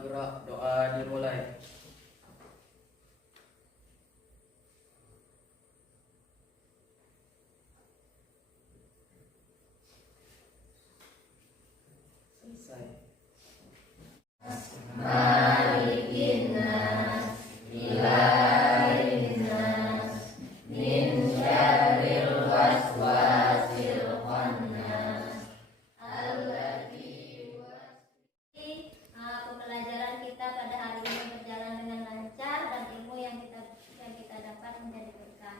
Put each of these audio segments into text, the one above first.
doa dimulai. Selesai. Malikin nas, ilahin nas, min syarril waswasil khannas, allati Pembelajaran kita pada hari ini berjalan dengan lancar dan ilmu yang kita dapat menjadi berkah.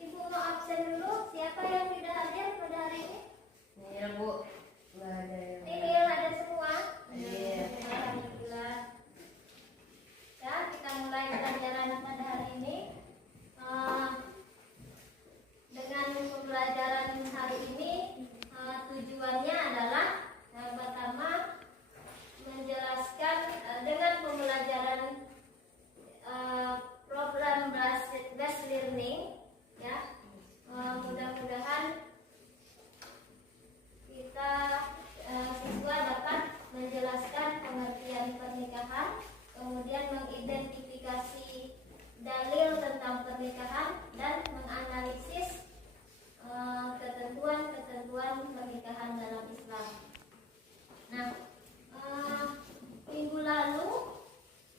Ibu mau absen dulu. Siapa yang tidak hadir pada hari ini? Ya Bu, Ini ada semua. Iya. Alhamdulillah. Ya, kita mulai pelajaran pada hari ini. Dengan pembelajaran hari ini, tujuannya adalah yang pertama menjelaskan dengan pembelajaran program based learning, ya. Mudah-mudahan kita siswa dapat menjelaskan pengertian pernikahan, kemudian mengidentifikasi dalil tentang pernikahan dan menganalisis ketentuan-ketentuan pernikahan dalam Islam. Nah, minggu lalu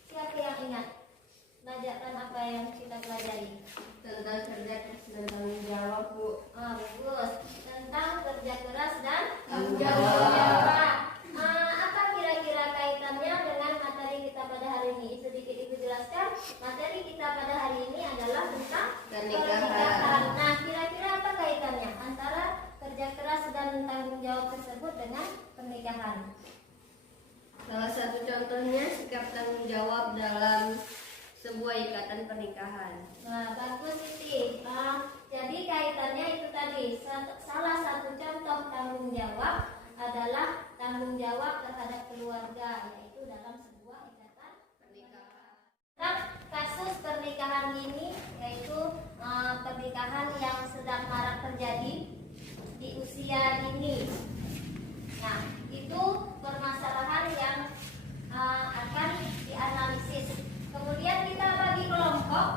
siapa yang ingat pelajaran apa yang kita pelajari? tentang kerja keras dan tanggung jawab Bu. Bagus. Tentang kerja keras dan Tanggung jawab. Apa kira-kira kaitannya dengan materi kita pada hari ini? Sedikit Ibu jelaskan. Materi kita pada hari ini adalah tentang Pernikahan. Nah, kira-kira apa kaitannya antara kerja keras dan tanggung jawab tersebut dengan pernikahan? Salah satu contohnya sikap tanggung jawab dalam sebuah ikatan pernikahan. Nah, bagus Siti. Jadi kaitannya itu tadi. Salah satu contoh tanggung jawab adalah tanggung jawab terhadap keluarga, yaitu dalam sebuah ikatan pernikahan. Nah, kasus pernikahan ini yaitu pernikahan yang sedang marak terjadi di usia dini. Nah, itu permasalahan yang akan dianalisis. Kemudian kita bagi kelompok.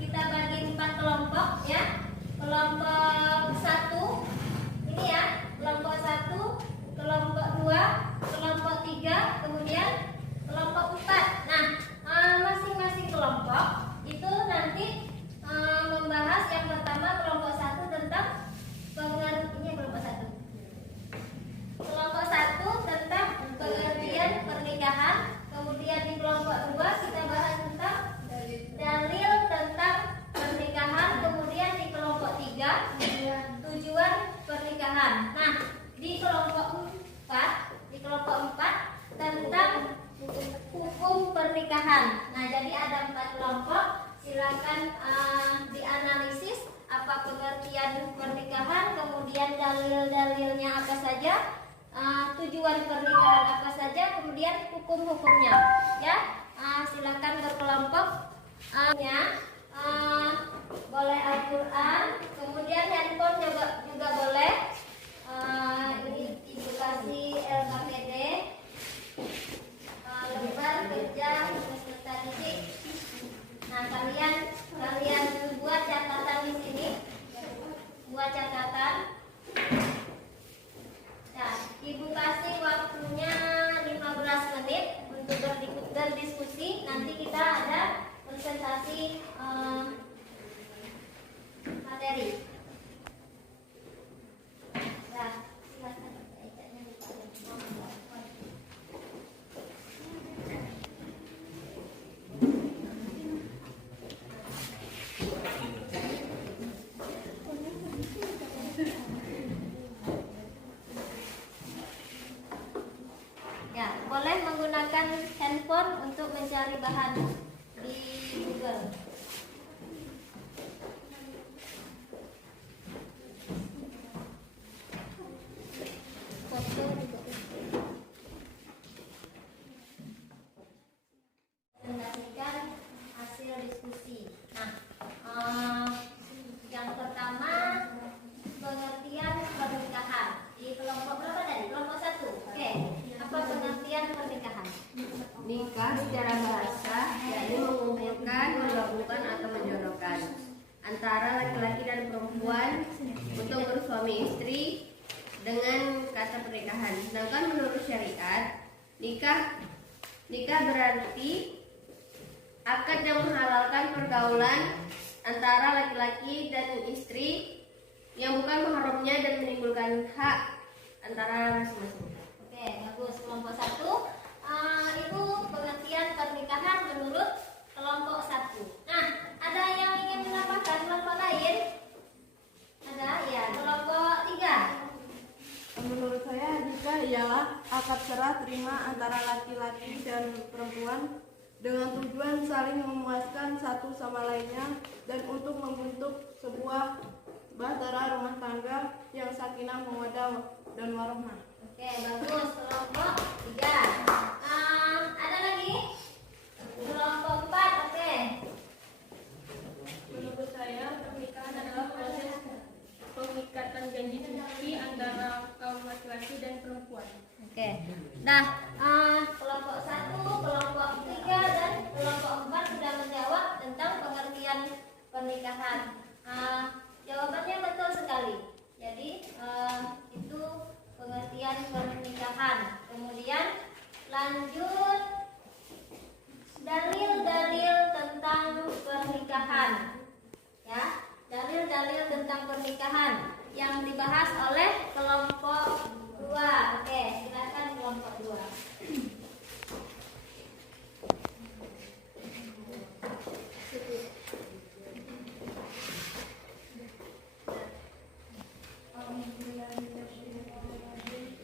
Kita bagi 4 kelompok, ya. Kelompok 1 ini ya, kelompok 1, kelompok 2, kelompok 3, kemudian kelompok 4. Nah, masing-masing kelompok itu nanti membahas yang pertama kelompok 1 tentang kelompok 1. Kelompok 1 tentang pengertian pernikahan. Kemudian di kelompok 2 kita bahas tentang dalil tentang pernikahan. Kemudian di kelompok 3 tujuan pernikahan. Nah, di kelompok 4 tentang hukum pernikahan. Nah, jadi ada 4 kelompok. Silakan dianalisis apa pengertian pernikahan, kemudian dalil-dalilnya apa saja, tujuan pernikahan apa saja, kemudian hukum-hukumnya, ya. Silakan berkelompok. Boleh Al-Quran, kemudian handphone juga boleh. Ini Ibu kasih LKPD, lembar kerja peserta didik. Nah, kalian buat catatan di sini, buat catatan. Nah, Ibu kasih waktunya 15 menit untuk berdiskusi. Nanti kita ada presentasi materi. Nah, silakan. Ya, boleh menggunakan handphone untuk mencari bahan di Google. Foto juga. Presentasikan hasil diskusi. Nah, yang pertama pengertian pernikahan di kelompok berapa tadi? Kelompok 1. Oke. nikah secara bahasa yakni mengumpulkan, menggabungkan atau menjodohkan antara laki-laki dan perempuan untuk bersuami istri dengan kata pernikahan. Sedangkan menurut syariat, nikah berarti akad yang menghalalkan pergaulan antara laki-laki dan istri yang bukan mahramnya dan menimbulkan hak antara masing-masing. Oke, bagus. Kelompok 1 itu pengertian pernikahan menurut kelompok 1. Nah, ada yang ingin menambahkan kelompok lain? Ada? Ya, kelompok 3. Menurut saya nikah ialah akad serah terima antara laki-laki dan perempuan dengan tujuan saling memuaskan satu sama lainnya dan untuk membentuk sebuah bahtera rumah tangga yang sakinah mawaddah dan warahmah. Oke, bagus. Kelompok 3. Ada lagi? Kelompok 4. Oke. Menurut saya pernikahan adalah proses pengikatan janji suci antara kaum laki-laki dan perempuan. Oke. Nah, kelompok 1, kelompok 3 dan kelompok 4 sudah menjawab tentang pengertian pernikahan. Jawabannya betul sekali. Jadi itu pengertian pernikahan. Kemudian lanjut dalil-dalil tentang pernikahan. Ya, dalil-dalil tentang pernikahan yang dibahas oleh kelompok 2. Oke, silakan kelompok 2.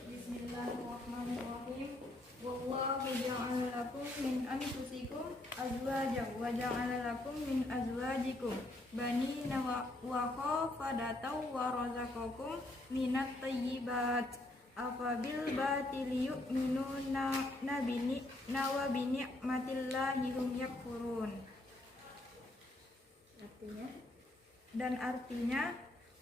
Bismillahirrahmanirrahim. Wallahu ja'ala lakum min anfusikum azwajan wa ja'ala lakum min azwajikum banina wa khafadatan wa razaqakum minat thayyibat afabil batili yu'minuna nabini nawa bini matillahi hum yakfurun. Artinya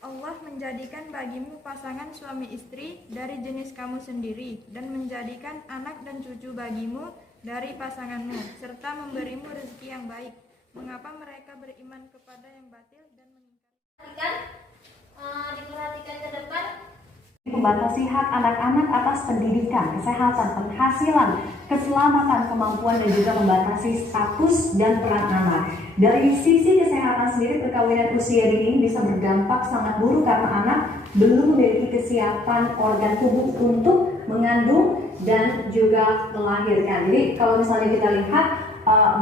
Allah menjadikan bagimu pasangan suami istri dari jenis kamu sendiri dan menjadikan anak dan cucu bagimu dari pasanganmu serta memberimu rezeki yang baik. Mengapa mereka beriman kepada yang batil dan mengingkari? Diperhatikan ke depan. Membatasi hak anak-anak atas pendidikan, kesehatan, penghasilan, keselamatan, kemampuan, dan juga membatasi status dan peran anak. Dari sisi kesehatan sendiri, perkawinan usia dini bisa berdampak sangat buruk karena anak belum memiliki kesiapan organ tubuh untuk mengandung dan juga melahirkan. Jadi kalau misalnya kita lihat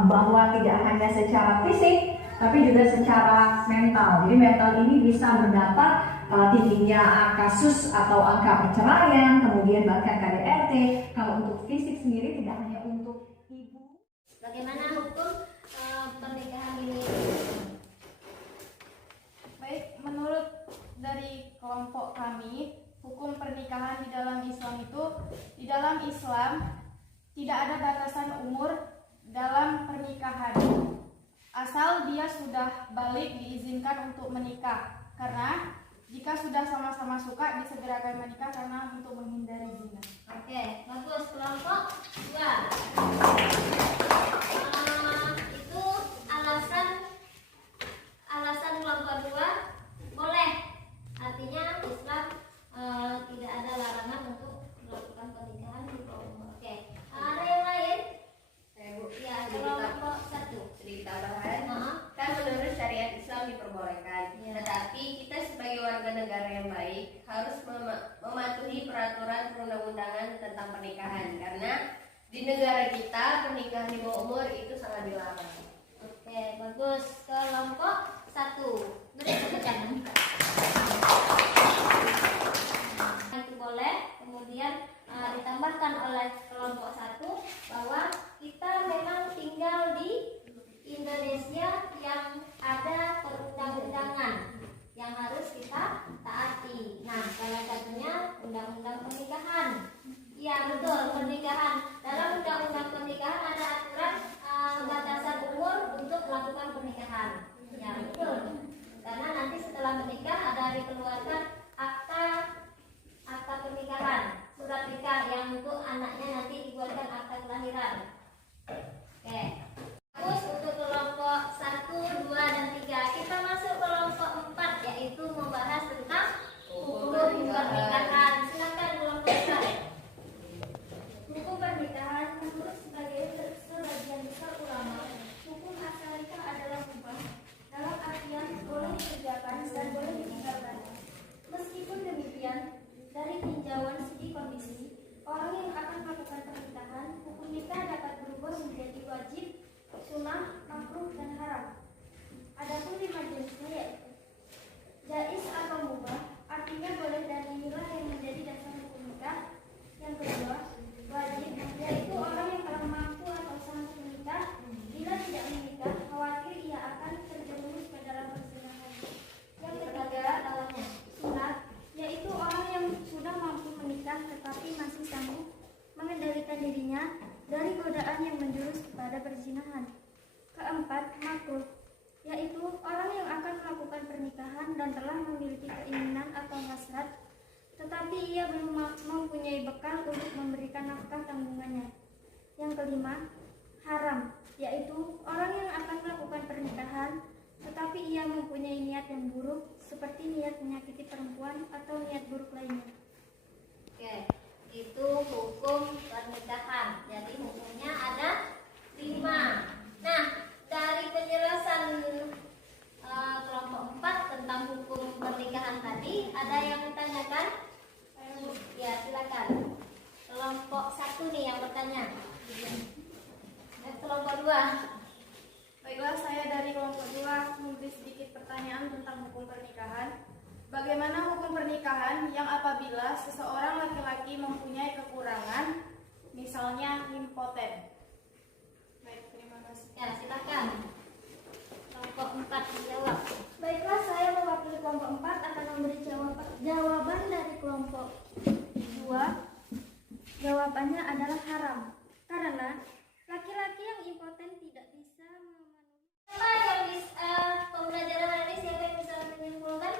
bahwa tidak hanya secara fisik, tapi juga secara mental. Jadi mental ini bisa berdampak tingginya kasus atau angka perceraian, kemudian bahkan KDRT. Kalau untuk fisik sendiri tidak hanya untuk ibu. Bagaimana hukum pernikahan ini? Baik, menurut dari kelompok kami, hukum pernikahan di dalam Islam itu, di dalam Islam tidak ada batasan umur dalam pernikahan. Asal dia sudah balik diizinkan untuk menikah. Karena jika sudah sama-sama suka disegerakan menikah karena untuk menghindari zina. Oke, bagus. Kelompok 2. Itu alasan kelompok 2 boleh. Artinya Islam tidak ada larangan untuk melakukan pernikahan di kelompok. Oke. Ada yang lain? Ya, kelompok 1. Sedikit tambahan, kan menurut syariat Islam diperbolehkan, tetapi kita sebagai warga negara yang baik harus mematuhi peraturan perundang-undangan tentang pernikahan, karena di negara kita pernikahan di bawah umur itu sangat dilarang. Oke, bagus. Kelompok 1. Beri tepuk tangan. Itu boleh. Kemudian ditambahkan oleh kelompok 1 bahwa kita memang tinggal di Indonesia yang ada perundang-undangan yang harus kita taati. Nah, salah satunya undang-undang pernikahan. Iya, betul, pernikahan. Dalam undang-undang pernikahan ada aturan batasan umur untuk melakukan pernikahan. Ya, betul. Karena nanti setelah menikah ada dikeluarkan akta pernikahan, surat nikah yang untuk anaknya nanti dibuatkan akta kelahiran. menjadi wajib, sunnah, makruh, dan haram. Adapun 5 jenisnya yaitu jaiz atau mubah, artinya boleh dan inilah yang menjadi dasar hukum nikah. Yang kedua, wajib, yaitu orang yang telah mampu atau sanggup menikah, bila tidak menikah, khawatir ia akan terjerumus ke dalam perzinahan. Yang ketiga, sunat, yaitu orang yang sudah mampu menikah tetapi masih sanggup mengendalikan dirinya dari godaan yang menjurus kepada perzinahan. Keempat, makruh, yaitu orang yang akan melakukan pernikahan dan telah memiliki keinginan atau hasrat, tetapi ia belum mempunyai bekal untuk memberikan nafkah tanggungannya. Yang kelima, haram, yaitu orang yang akan melakukan pernikahan, tetapi ia mempunyai niat yang buruk, seperti niat menyakiti perempuan atau niat buruk lainnya. Oke, itu hukum pernikahan. Jadi hukumnya ada 5. Nah, dari penjelasan kelompok 4 tentang hukum pernikahan tadi, ada yang ditanyakan? Ya, silakan. Kelompok 1 nih yang bertanya. Kelompok 2. Baiklah, saya dari kelompok 2 menulis sedikit pertanyaan tentang hukum pernikahan. Bagaimana hukum pernikahan yang apabila seseorang laki-laki mempunyai kekurangan, misalnya impoten? Baik, terima kasih. Ya, silakan. Kelompok 4 menjawab. Baiklah, saya mewakili kelompok 4 akan memberi jawaban dari kelompok 2. Jawabannya adalah haram, karena laki-laki yang impoten tidak bisa memenuhi. Siapa yang bisa pembelajaran hari ini? Siapa yang bisa menyimpulkan?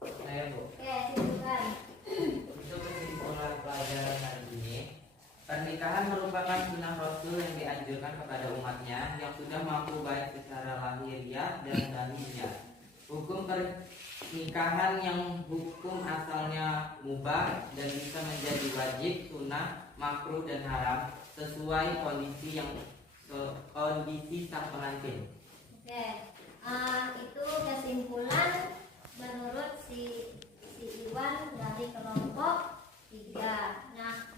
Saya Bu. Oke, simpulkan. Untuk kesimpulan pelajaran hari ini, pernikahan merupakan sunnah Rasul yang dianjurkan kepada umatnya yang sudah mampu baik secara lahiriah dan batinnya. Hukum pernikahan yang hukum asalnya mubah dan bisa menjadi wajib, sunnah, makruh, dan haram sesuai kondisi sang pengantin. Oke, itu kesimpulan menurut si Iwan dari kelompok 3. Nah,